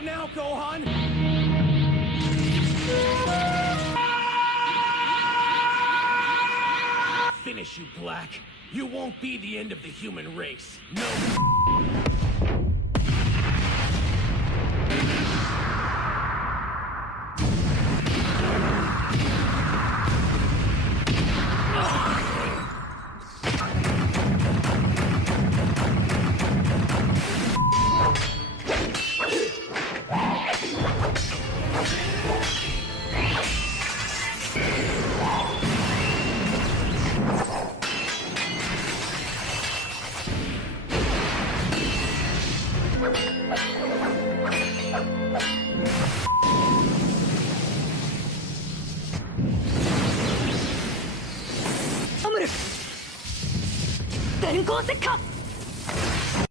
Start now, Gohan! Finish, you Black. You won't be the end of the human race. No. Amur! 電光石火